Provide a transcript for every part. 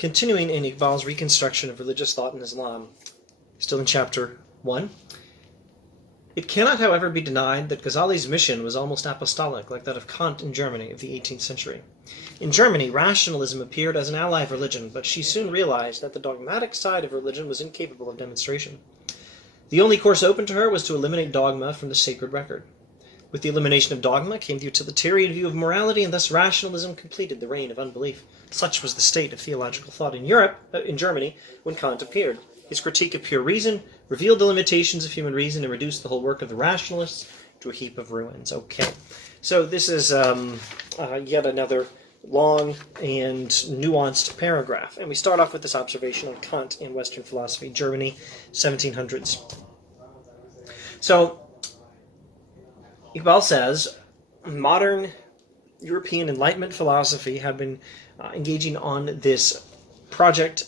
Continuing in Iqbal's reconstruction of religious thought in Islam, still in chapter 1, it cannot, however, be denied that Ghazali's mission was almost apostolic, like that of Kant in Germany of the 18th century. In Germany, rationalism appeared as an ally of religion, but she soon realized that the dogmatic side of religion was incapable of demonstration. The only course open to her was to eliminate dogma from the sacred record. With the elimination of dogma came the utilitarian view of morality, and thus rationalism completed the reign of unbelief. Such was the state of theological thought in in Germany, when Kant appeared. His critique of pure reason revealed the limitations of human reason and reduced the whole work of the rationalists to a heap of ruins. Okay, so this is yet another long and nuanced paragraph, and we start off with this observation on Kant in Western philosophy, Germany, 1700s. So, Iqbal says, modern European Enlightenment philosophy had been engaging on this project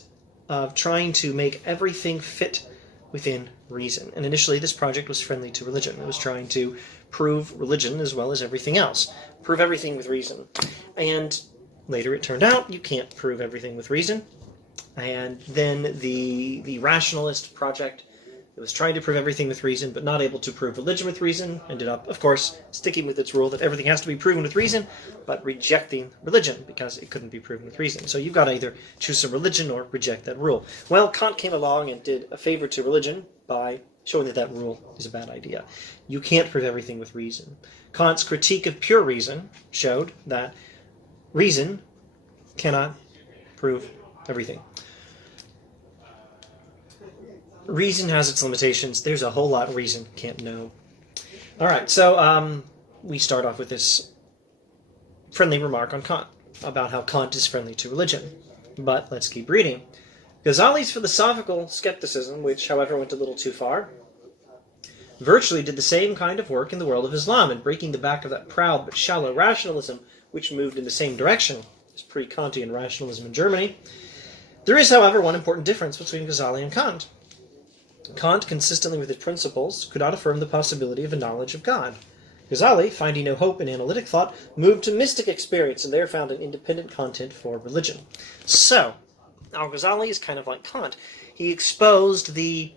of trying to make everything fit within reason. And initially this project was friendly to religion. It was trying to prove religion as well as everything else. Prove everything with reason. And later it turned out you can't prove everything with reason. And then the rationalist project, it was trying to prove everything with reason, but not able to prove religion with reason, ended up, of course, sticking with its rule that everything has to be proven with reason, but rejecting religion because it couldn't be proven with reason. So you've got to either choose some religion or reject that rule. Well, Kant came along and did a favor to religion by showing that that rule is a bad idea. You can't prove everything with reason. Kant's critique of pure reason showed that reason cannot prove everything. Reason has its limitations. There's a whole lot reason can't know. All right, so we start off with this friendly remark on Kant about how Kant is friendly to religion. But let's keep reading. Ghazali's philosophical skepticism, which, however, went a little too far, virtually did the same kind of work in the world of Islam in breaking the back of that proud but shallow rationalism which moved in the same direction as pre-Kantian rationalism in Germany. There is, however, one important difference between Ghazali and Kant. Kant, consistently with his principles, could not affirm the possibility of a knowledge of God. Ghazali, finding no hope in analytic thought, moved to mystic experience and there found an independent content for religion. So, Al Ghazali is kind of like Kant. He exposed the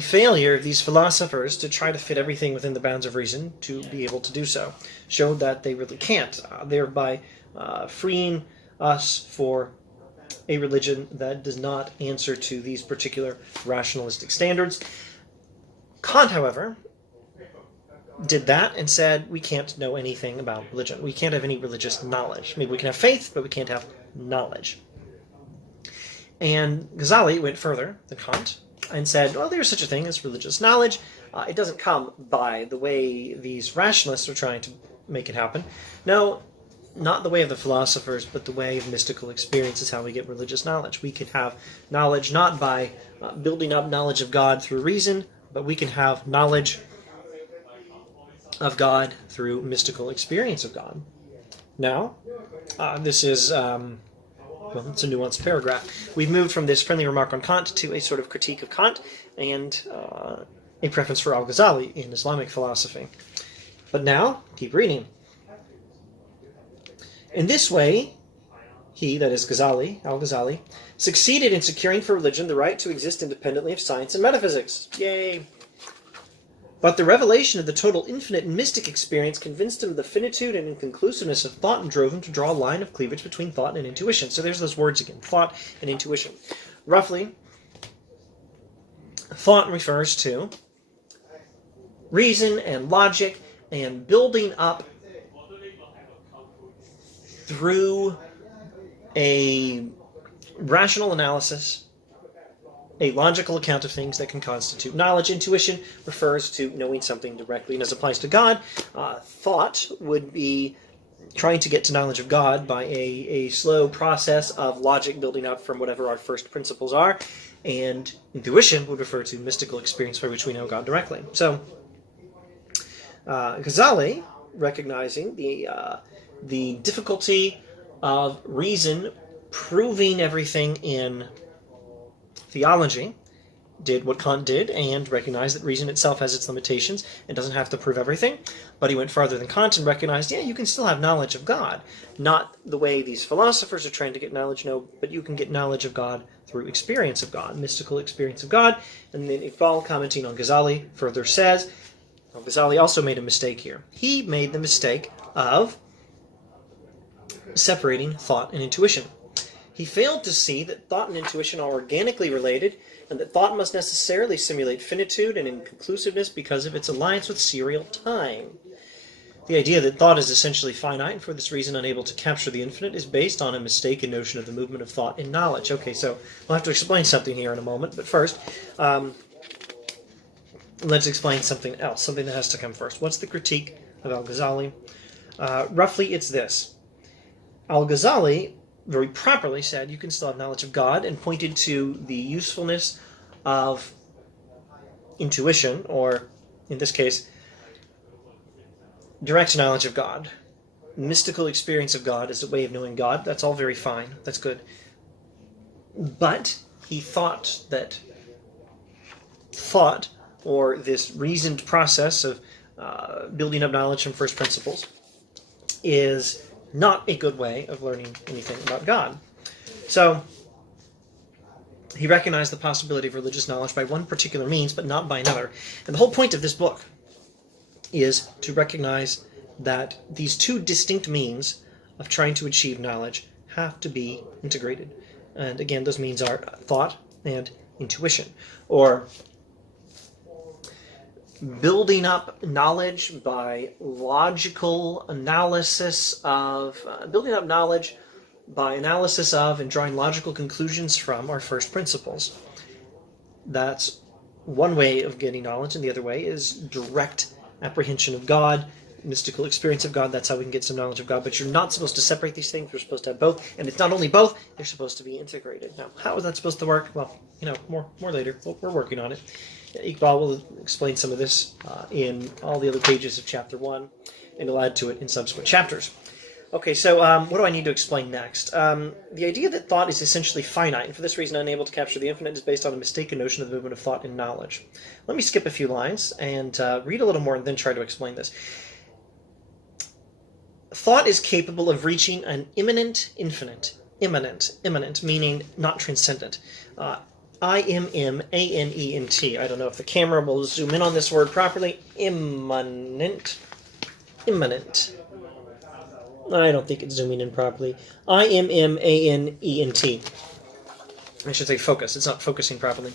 failure of these philosophers to try to fit everything within the bounds of reason to be able to do so. Showed that they really can't, thereby freeing us for a religion that does not answer to these particular rationalistic standards. Kant, however, did that and said we can't know anything about religion. We can't have any religious knowledge. Maybe we can have faith, but we can't have knowledge. And Ghazali went further than Kant and said, well, there's such a thing as religious knowledge. It doesn't come by the way these rationalists are trying to make it happen. No, not the way of the philosophers, but the way of mystical experience is how we get religious knowledge. We can have knowledge not by building up knowledge of God through reason, but we can have knowledge of God through mystical experience of God. Now, this is, well, it's a nuanced paragraph. We've moved from this friendly remark on Kant to a sort of critique of Kant and a preference for Al Ghazali in Islamic philosophy. But now, keep reading. In this way, he, that is Ghazali, Al Ghazali, succeeded in securing for religion the right to exist independently of science and metaphysics. Yay! But the revelation of the total infinite and mystic experience convinced him of the finitude and inconclusiveness of thought and drove him to draw a line of cleavage between thought and intuition. So there's those words again, thought and intuition. Roughly, thought refers to reason and logic and building up through a rational analysis, a logical account of things that can constitute knowledge. Intuition refers to knowing something directly, and as applies to God, thought would be trying to get to knowledge of God by a slow process of logic building up from whatever our first principles are, and intuition would refer to mystical experience by which we know God directly. So, Ghazali, recognizing the difficulty of reason proving everything in theology, did what Kant did and recognized that reason itself has its limitations and doesn't have to prove everything. But he went farther than Kant and recognized, yeah, you can still have knowledge of God. Not the way these philosophers are trying to get knowledge, no, but you can get knowledge of God through experience of God, mystical experience of God. And then Iqbal, commenting on Ghazali, further says, well, Ghazali also made a mistake here. He made the mistake of separating thought and intuition. He failed to see that thought and intuition are organically related, and that thought must necessarily simulate finitude and inconclusiveness because of its alliance with serial time. The idea that thought is essentially finite, and for this reason unable to capture the infinite, is based on a mistaken notion of the movement of thought in knowledge. Okay, so we'll have to explain something here in a moment, but first, let's explain something else, something that has to come first. What's the critique of Al Ghazali? Roughly, it's this. Al Ghazali very properly said you can still have knowledge of God and pointed to the usefulness of intuition, or in this case, direct knowledge of God. Mystical experience of God as a way of knowing God. That's all very fine. That's good. But he thought that thought, or this reasoned process of building up knowledge from first principles, is not a good way of learning anything about God. So he recognized the possibility of religious knowledge by one particular means, but not by another. And the whole point of this book is to recognize that these two distinct means of trying to achieve knowledge have to be integrated. And again, those means are thought and intuition, or building up knowledge by logical analysis of, and drawing logical conclusions from our first principles. That's one way of getting knowledge, and the other way is direct apprehension of God, mystical experience of God. That's how we can get some knowledge of God. But you're not supposed to separate these things. We're supposed to have both. And it's not only both, they're supposed to be integrated. Now, how is that supposed to work? Well, more later. We're working on it. Iqbal will explain some of this in all the other pages of Chapter 1, and he'll add to it in subsequent chapters. Okay, so what do I need to explain next? The idea that thought is essentially finite, and for this reason unable to capture the infinite, is based on a mistaken notion of the movement of thought in knowledge. Let me skip a few lines and read a little more and then try to explain this. Thought is capable of reaching an immanent infinite. Immanent, meaning not transcendent. I-M-M-A-N-E-N-T. I don't know if the camera will zoom in on this word properly. Immanent. I don't think it's zooming in properly. I-M-M-A-N-E-N-T. I should say focus. It's not focusing properly.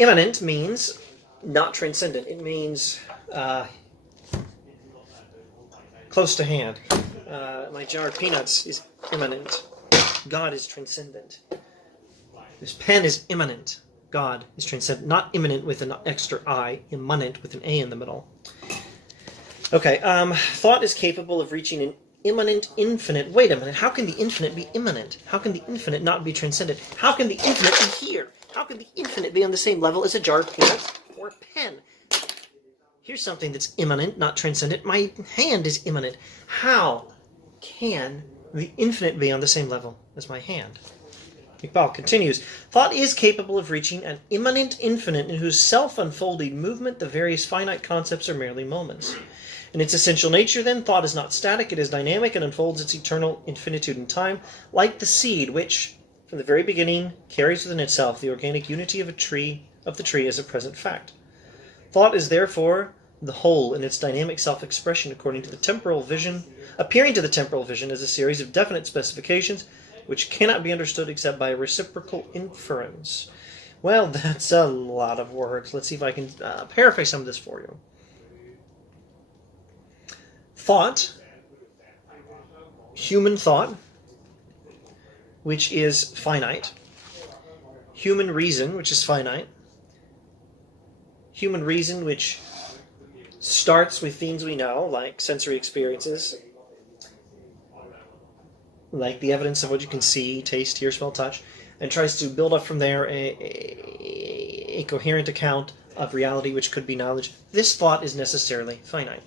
Immanent means not transcendent. It means close to hand. My jar of peanuts is immanent. God is transcendent. This pen is immanent. God is transcendent. Not immanent with an extra I, immanent with an A in the middle. Okay, thought is capable of reaching an immanent infinite. Wait a minute, how can the infinite be immanent? How can the infinite not be transcendent? How can the infinite be here? How can the infinite be on the same level as a jar of peanuts or a pen? Here's something that's immanent, not transcendent. My hand is immanent. How can the infinite be on the same level as my hand? Iqbal continues, thought is capable of reaching an immanent infinite in whose self-unfolding movement the various finite concepts are merely moments. In its essential nature, then, thought is not static, it is dynamic and unfolds its eternal infinitude in time, like the seed which, from the very beginning, carries within itself the organic unity of the tree as a present fact. Thought is therefore the whole in its dynamic self-expression appearing to the temporal vision as a series of definite specifications which cannot be understood except by a reciprocal inference. Well, that's a lot of words. Let's see if I can paraphrase some of this for you. Thought, human thought, which is finite. Human reason, which is finite. Human reason, which starts with things we know, like sensory experiences, like the evidence of what you can see, taste, hear, smell, touch, and tries to build up from there a coherent account of reality which could be knowledge. This thought is necessarily finite.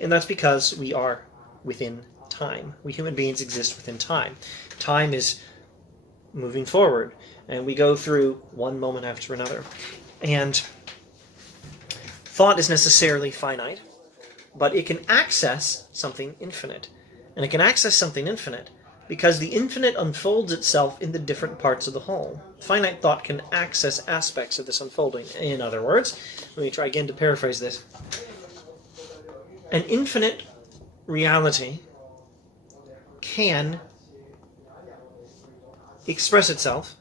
And that's because we are within time. We human beings exist within time. Time is moving forward. And we go through one moment after another. And thought is necessarily finite, but it can access something infinite. And it can access something infinite because the infinite unfolds itself in the different parts of the whole. Finite thought can access aspects of this unfolding. In other words, let me try again to paraphrase this. An infinite reality can express itself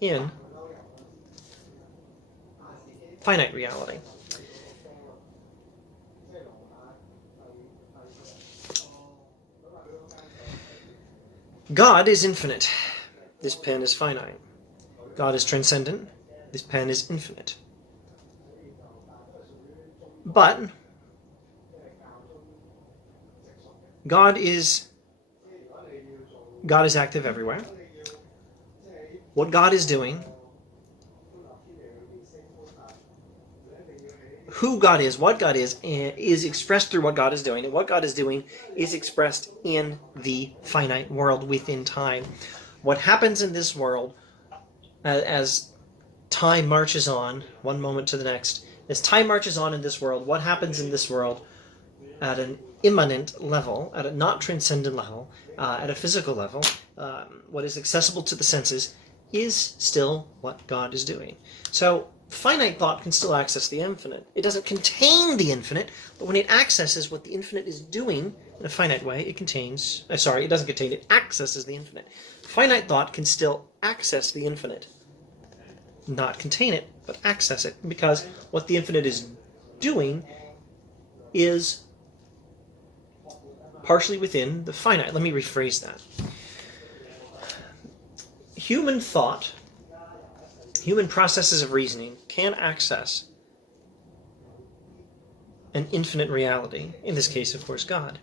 in finite reality. God is infinite. This pen is finite. God is transcendent. This pen is infinite. But God is active everywhere. What God is doing, who God is, what God is expressed through what God is doing, and what God is doing is expressed in the finite world within time. What happens in this world as time marches on, one moment to the next, as time marches on in this world, what happens in this world at an immanent level, at a not transcendent level, at a physical level, what is accessible to the senses, is still what God is doing. So finite thought can still access the infinite. It doesn't contain the infinite, but when it accesses what the infinite is doing in a finite way, it doesn't contain it, accesses the infinite. Finite thought can still access the infinite. Not contain it, but access it, because what the infinite is doing is partially within the finite. Let me rephrase that. Human thought, human processes of reasoning can access an infinite reality, in this case, of course, God.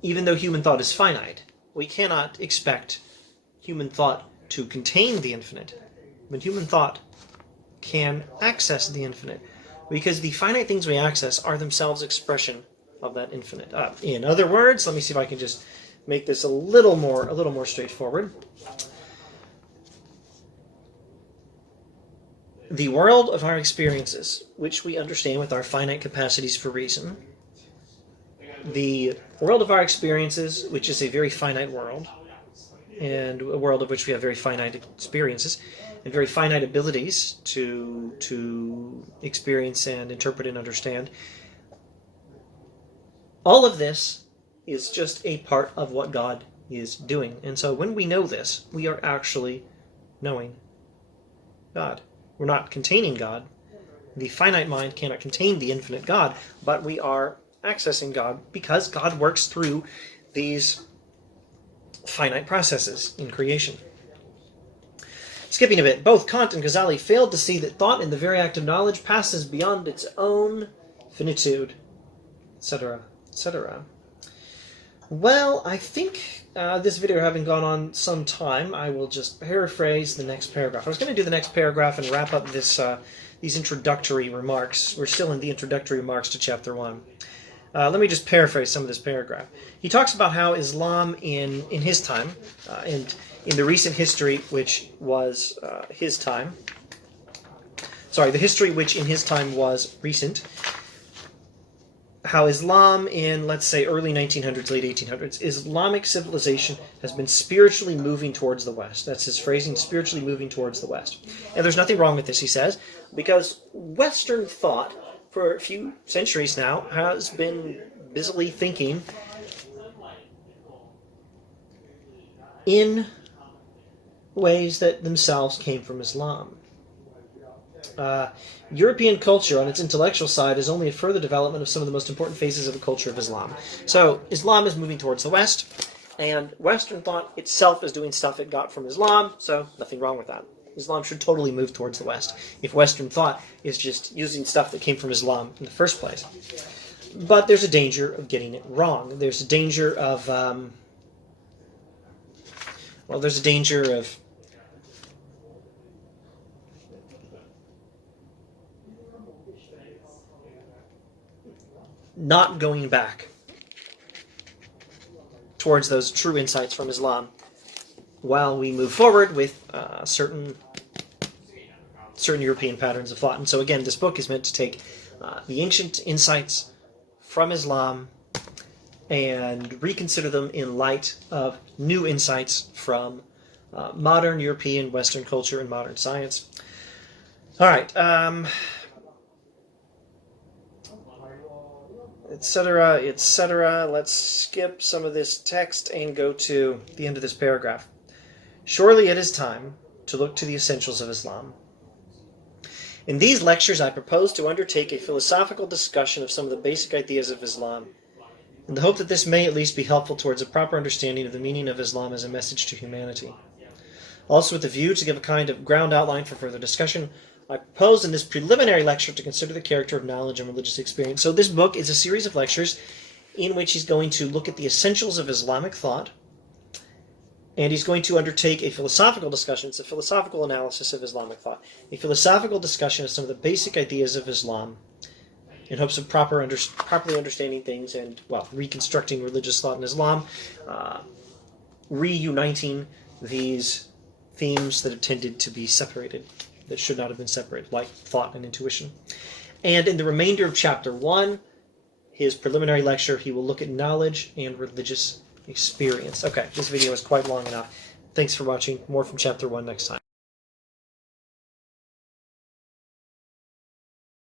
Even though human thought is finite, we cannot expect human thought to contain the infinite, but human thought can access the infinite, because the finite things we access are themselves expression of that infinite. In other words, let me see if I can just make this a little more straightforward. The world of our experiences, which we understand with our finite capacities for reason, the world of our experiences, which is a very finite world, and a world of which we have very finite experiences, and very finite abilities to experience and interpret and understand, all of this is just a part of what God is doing. And so when we know this, we are actually knowing God. We're not containing God. The finite mind cannot contain the infinite God, but we are accessing God because God works through these finite processes in creation. Skipping a bit, both Kant and Ghazali failed to see that thought in the very act of knowledge passes beyond its own finitude, etc., etc. Well, I think this video having gone on some time, I will just paraphrase the next paragraph. I was going to do the next paragraph and wrap up these introductory remarks. We're still in the introductory remarks to Chapter 1. Let me just paraphrase some of this paragraph. He talks about how Islam in his time, and in the recent history which was his time, the history which in his time was recent, how Islam in, let's say, early 1900s, late 1800s, Islamic civilization has been spiritually moving towards the West. That's his phrasing, spiritually moving towards the West. And there's nothing wrong with this, he says, because Western thought, for a few centuries now, has been busily thinking in ways that themselves came from Islam. European culture on its intellectual side is only a further development of some of the most important phases of the culture of Islam. So Islam is moving towards the West, and Western thought itself is doing stuff it got from Islam, so nothing wrong with that. Islam should totally move towards the West if Western thought is just using stuff that came from Islam in the first place. But there's a danger of getting it wrong. There's a danger of not going back towards those true insights from Islam while we move forward with certain European patterns of thought. And so again, this book is meant to take the ancient insights from Islam and reconsider them in light of new insights from modern European Western culture and modern science. All right, etc., etc. Let's skip some of this text and go to the end of this paragraph. Surely it is time to look to the essentials of Islam. In these lectures, I propose to undertake a philosophical discussion of some of the basic ideas of Islam, in the hope that this may at least be helpful towards a proper understanding of the meaning of Islam as a message to humanity. Also, with the view to give a kind of ground outline for further discussion, I propose in this preliminary lecture to consider the character of knowledge and religious experience. So this book is a series of lectures in which he's going to look at the essentials of Islamic thought, and he's going to undertake a philosophical discussion. It's a philosophical analysis of Islamic thought, a philosophical discussion of some of the basic ideas of Islam, in hopes of properly understanding things and, well, reconstructing religious thought in Islam, reuniting these themes that have tended to be separated, that should not have been separated, like thought and intuition. And in the remainder of Chapter 1, his preliminary lecture, he will look at knowledge and religious experience. Okay, this video is quite long enough. Thanks for watching. More from Chapter 1 next time.